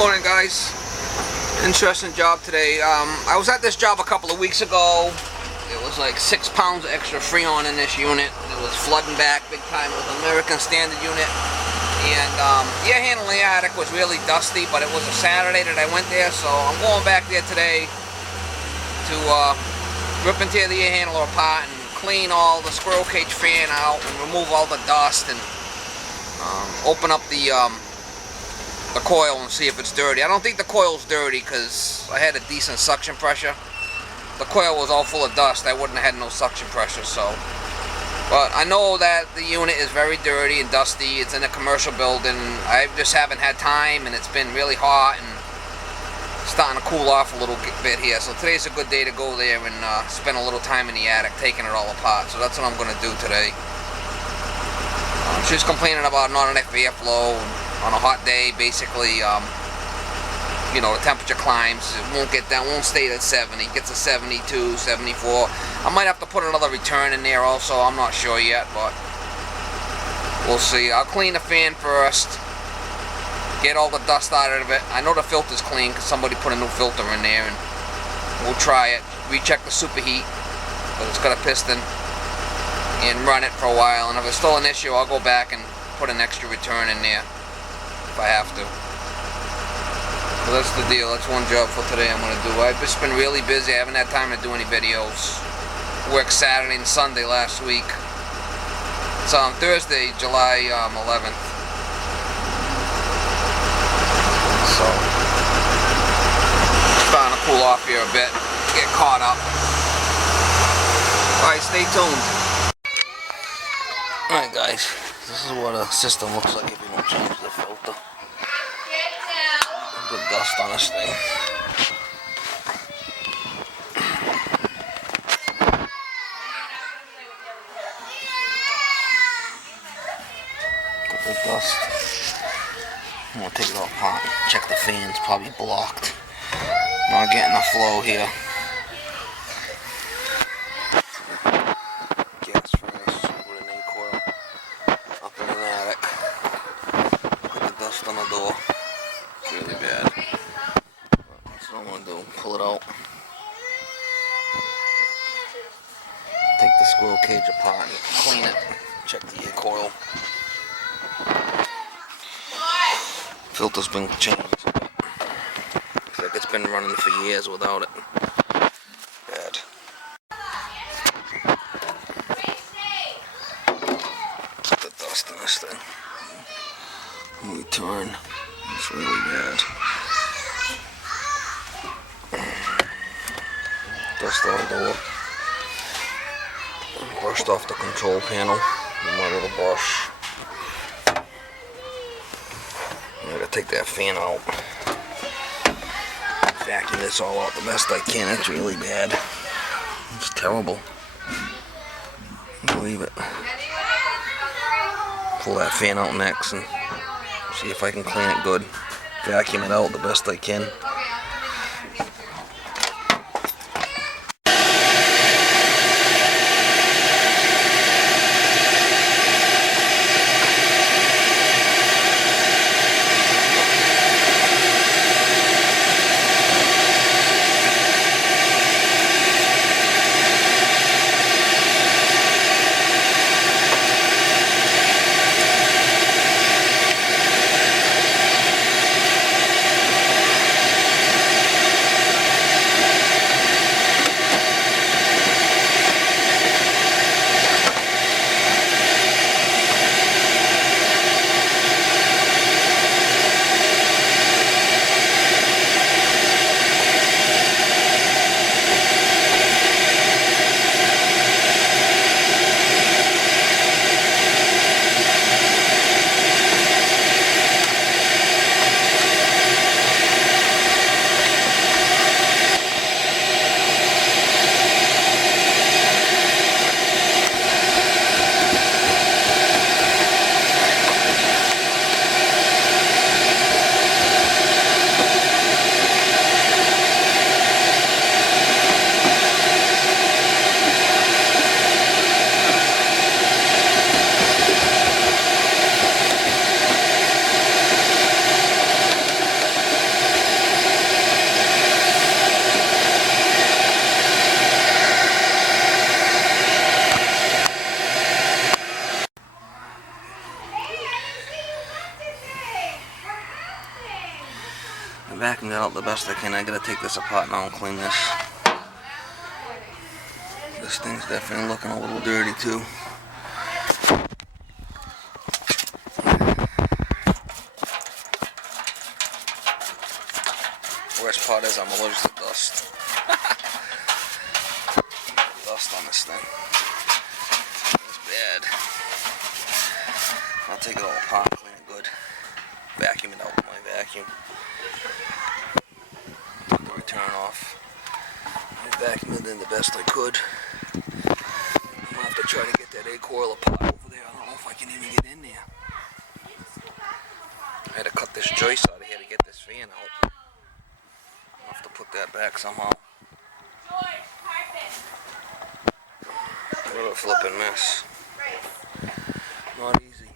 Morning, guys. Interesting job today. I was at this job a couple of weeks ago. It was like 6 pounds of extra freon in this unit. It was flooding back big time. It was an American Standard unit. And the air handling in the attic was really dusty, but it was a Saturday that I went there, so I'm going back there today to rip and tear the air handler apart and clean all the squirrel cage fan out and remove all the dust and open up the coil and see if it's dirty. I don't think the coil's dirty because I had a decent suction pressure. The coil was all full of dust. I wouldn't have had no suction pressure, so. But I know that the unit is very dirty and dusty. It's in a commercial building. I just haven't had time, and it's been really hot and starting to cool off a little bit here. So today's a good day to go there and spend a little time in the attic taking it all apart. So that's what I'm going to do today. She's complaining about not enough airflow on a hot day. Basically, you know, the temperature climbs. It won't get down, won't stay at 70. It gets to 72, 74. I might have to put another return in there also. I'm not sure yet, but we'll see. I'll clean the fan first. Get all the dust out of it. I know the filter's clean because somebody put a new filter in there, and we'll try it. Recheck the superheat, but it's got a piston, and run it for a while. And if it's still an issue, I'll go back and put an extra return in there if I have to. So that's the deal. That's one job for today I'm going to do. I've just been really busy. I haven't had time to do any videos. Worked Saturday and Sunday last week. It's on Thursday, July 11th. So, starting to cool off here a bit. Get caught up. Alright, stay tuned. Alright, guys. This is what a system looks like if you don't change the filter. Good dust on this thing. Good dust. I'm gonna take it all apart. Check the fans, probably blocked. Not getting a flow here. Gas furnace with an A coil up in an attic. Look at the dust on the door. Really bad. That's what I'm going to do. Pull it out. Take the squirrel cage apart and clean it. Check the air coil. Filter's been changed. Looks like it's been running for years without it. Bad. Look at the dust on this thing. Return. It's really bad. Dust on the door. Brushed off the control panel with my little brush. I gotta take that fan out. Vacuum this all out the best I can. It's really bad. It's terrible. Can't believe it. Pull that fan out next and see if I can clean it good. Vacuum it out the best I can. I vacuumed it out the best I can. I gotta take this apart now and clean this. This thing's definitely looking a little dirty too. Worst part is I'm allergic to dust. Dust on this thing. It's bad. I'll take it all apart, clean it good. Vacuum it out with my vacuum. Turn off. I vacuumed it in the best I could. I'm gonna have to try to get that coil apart over there. I don't know if I can even get in there. I had to cut this joist out of here to get this fan out. I'll have to put that back somehow. What a flipping mess. Not easy.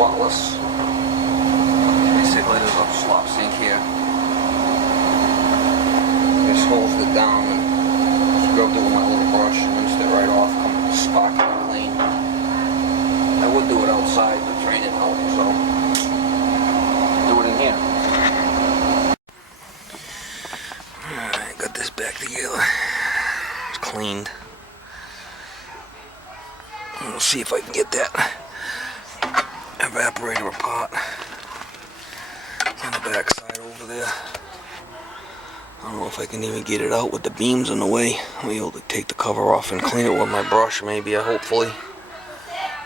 spotless. Basically there's a slop sink here. Just holds it down and scrubbed it with my little brush and rinsed it right off, come sparkling clean. I would do it outside but drain it out, so do it in here. Alright, got this back together. It's cleaned. We'll see if I can get that evaporator apart on the back side over there. I don't know if I can even get it out with the beams in the way. I'll be able to take the cover off and clean it with my brush, maybe, hopefully.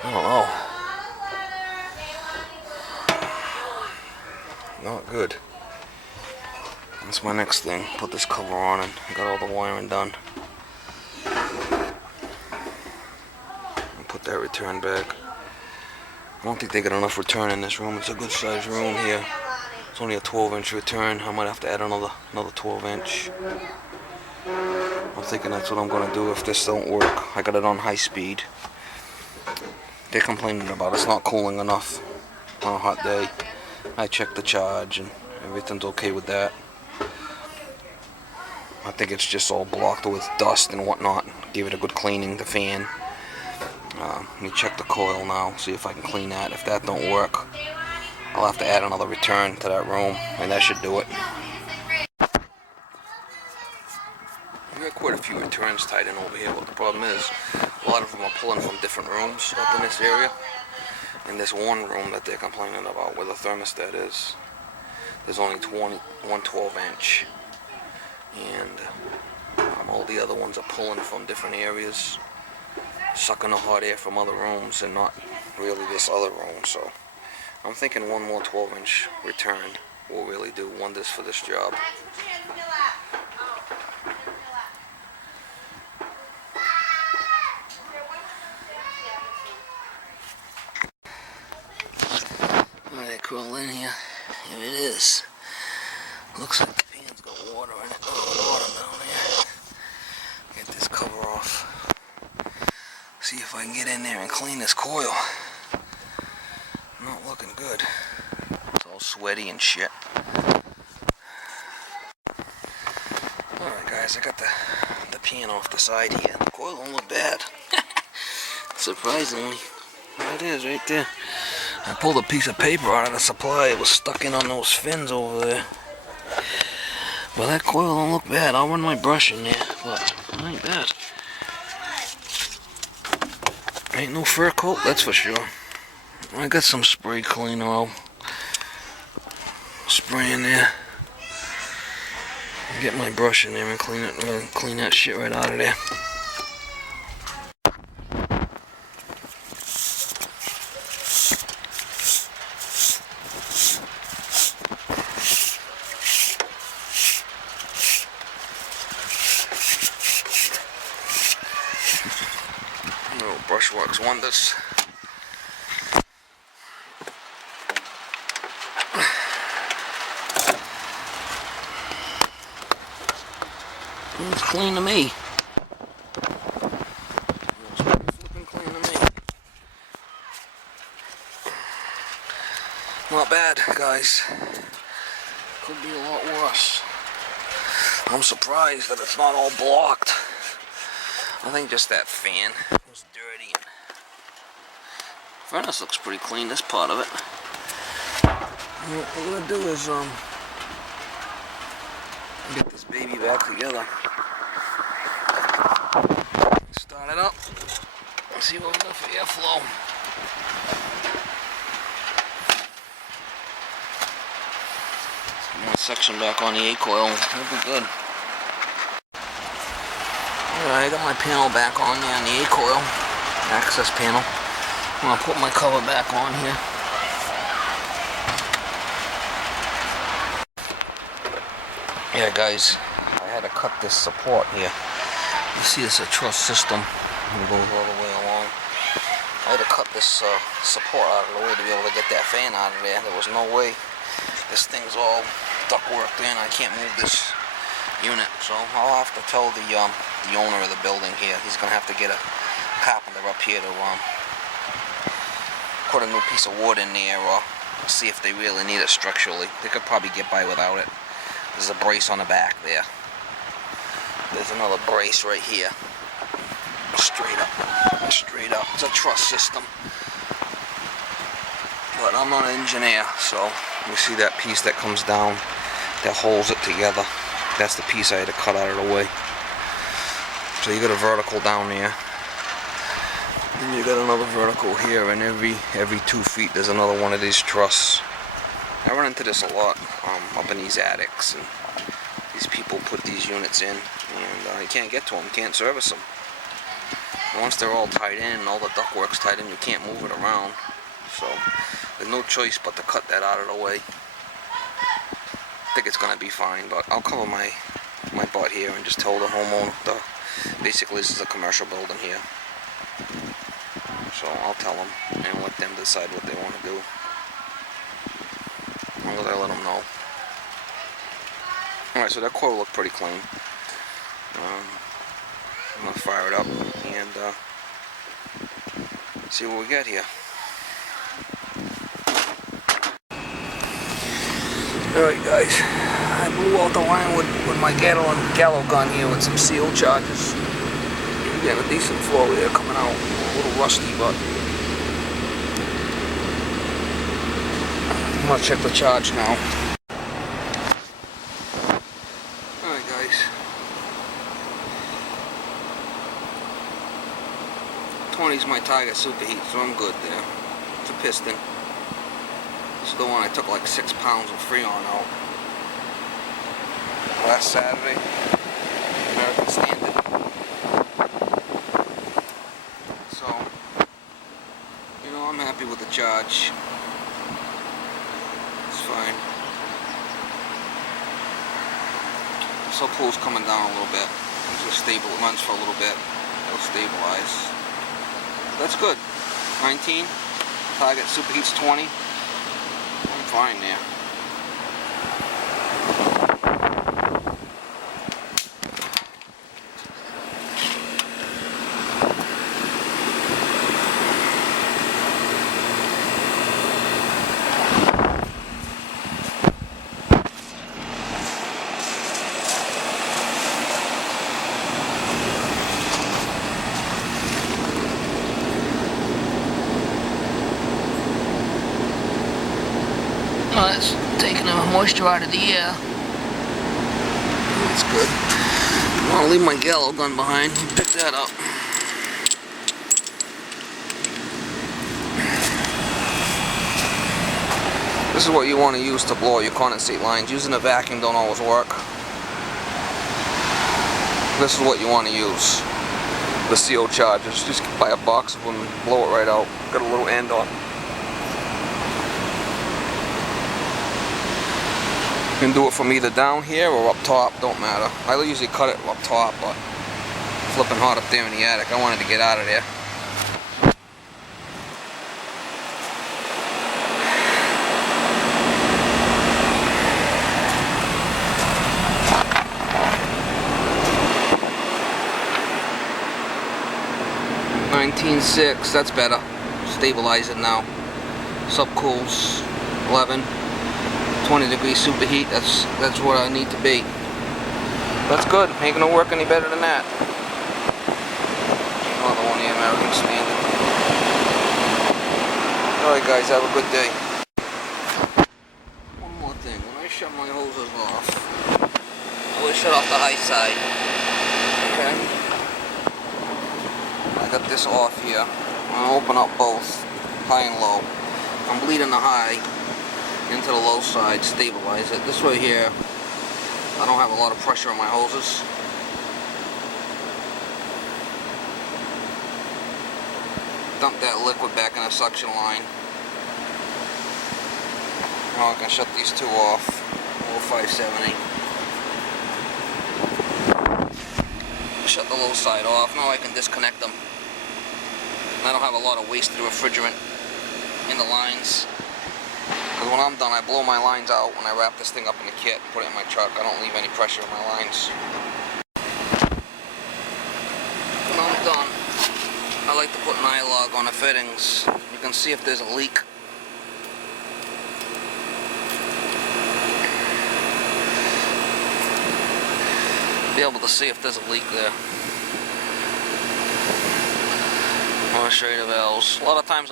I don't know. Not good. That's my next thing. Put this cover on and got all the wiring done. put that return back. I don't think they got enough return in this room. It's a good sized room here. It's only a 12-inch return. I might have to add another 12-inch. I'm thinking that's what I'm gonna do if this don't work. I got it on high speed. They're complaining about it's not cooling enough on a hot day. I checked the charge and everything's okay with that. I think it's just all blocked with dust and whatnot. Give it a good cleaning, the fan. Let me check the coil now, see if I can clean that. If that don't work, I'll have to add another return to that room, and that should do it. We got quite a few returns tied in over here. What the problem is, a lot of them are pulling from different rooms up in this area. In this one room that they're complaining about, where the thermostat is, there's only one 12-inch. And all the other ones are pulling from different areas, sucking the hot air from other rooms and not really this other room. So I'm thinking one more 12-inch return will really do wonders for this job. Alright, crawl in here. Here it is. Looks like the pan's got water in it. Oh, water down there. Get this cover off. See if I can get in there and clean this coil. Not looking good. It's all sweaty and shit. Alright guys, I got the pan off the side here. The coil don't look bad. Surprisingly. There it is right there. I pulled a piece of paper out of the supply. It was stuck in on those fins over there. But that coil don't look bad. I'll run my brush in there, but it ain't bad. Ain't no fur coat, that's for sure. I got some spray cleaner. I'll spray in there. Get my brush in there and clean that shit right out of there. Brush works wonders. It's clean to me. It's flipping clean to me. Not bad, guys. Could be a lot worse. I'm surprised that it's not all blocked. I think just that fan was dirty. Furnace looks pretty clean, this part of it. What I'm gonna do is get this baby back together. Start it up. See what we got for airflow. One section back on the A coil. That'll be good. Alright, I got my panel back on there on the A coil. Access panel. I'm gonna put my cover back on here. Yeah guys, I had to cut this support here. You see it's a truss system. It goes all the way along. I had to cut this support out of the way to be able to get that fan out of there. There was no way. This thing's all ductworked in. I can't move this unit. So I'll have to tell the owner of the building here. He's gonna have to get a carpenter up here to put a new piece of wood in there or see if they really need it structurally. They could probably get by without it. There's a brace on the back there. There's another brace right here. Straight up. Straight up. It's a truss system. But I'm not an engineer, so you see that piece that comes down that holds it together. That's the piece I had to cut out of the way. So you got a vertical down there. And you got another vertical here, and every 2 feet there's another one of these truss. I run into this a lot up in these attics, and these people put these units in, and you can't get to them, can't service them. And once they're all tied in, and all the ductwork's tied in, you can't move it around. So there's no choice but to cut that out of the way. I think it's gonna be fine, but I'll cover my butt here and just tell the homeowner. Basically, this is a commercial building here. So So I'll tell them and let them decide what they want to do. As long as I let them know. Alright, so that coil looked pretty clean. I'm going to fire it up and see what we get here. Alright guys, I blew out the line with my gallo gun here with some seal charges. Getting a decent flow here coming out. A little rusty, but I'm going to check the charge now. Alright guys. 20's my target superheat, so I'm good there. It's a piston. This is the one I took like 6 pounds of Freon out last Saturday. American Standard. So, you know, I'm happy with the charge. It's fine. So pool's coming down a little bit. It's just stable. It runs for a little bit. It'll stabilize. That's good. 19. Target superheat's 20. I'm fine there. It's taking the moisture out of the air. That's good. I want to leave my gallo gun behind. Pick that up. This is what you want to use to blow your condensate lines. Using a vacuum don't always work. This is what you want to use. The CO chargers. Just buy a box of them and blow it right out. Got a little end on. You can do it from either down here or up top, don't matter. I usually cut it up top, but flipping hot up there in the attic, I wanted to get out of there. $19.6, that's better. Stabilize it now. Subcools 11. 20-degree superheat, that's what I need to be. That's good. Ain't gonna work any better than that. Another one, the American Standard. Alright guys, have a good day. One more thing, when I shut my hoses off, I always shut off the high side. Okay? I got this off here. I'm gonna open up both, high and low. I'm bleeding the high into the low side, stabilize it. This way here, I don't have a lot of pressure on my hoses. Dump that liquid back in the suction line. Now I can shut these two off. Low 570. Shut the low side off. Now I can disconnect them. I don't have a lot of wasted refrigerant in the lines. Because when I'm done, I blow my lines out when I wrap this thing up in the kit and put it in my truck. I don't leave any pressure in my lines. When I'm done, I like to put an eye log on the fittings. You can see if there's a leak. Be able to see if there's a leak there. I want to show you the valves. A lot of times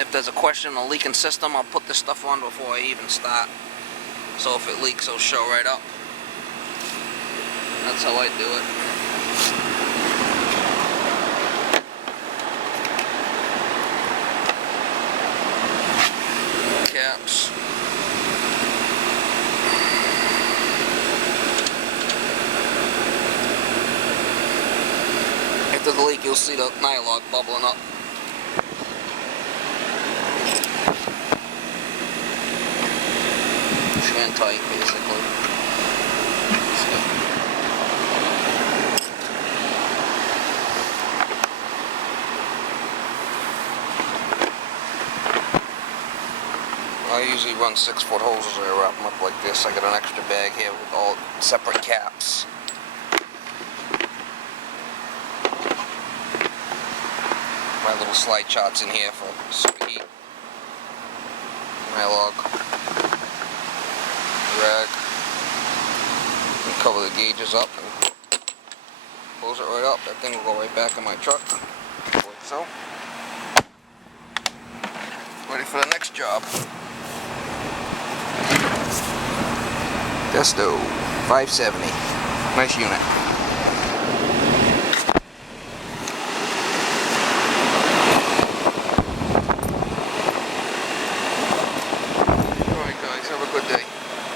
if there's a question on the leaking system, I'll put this stuff on before I even start. So if it leaks, it'll show right up. That's how I do it. Caps. If there's a leak, you'll see the nylon bubbling up. And tight, basically. usually run 6-foot hoses. I wrap them up like this. I got an extra bag here with all separate caps. My little slide charts in here for superheat. My log. Rag. And cover the gauges up and close it right up. That thing will go right back in my truck. Like so. Ready for the next job. Desto 570. Nice unit.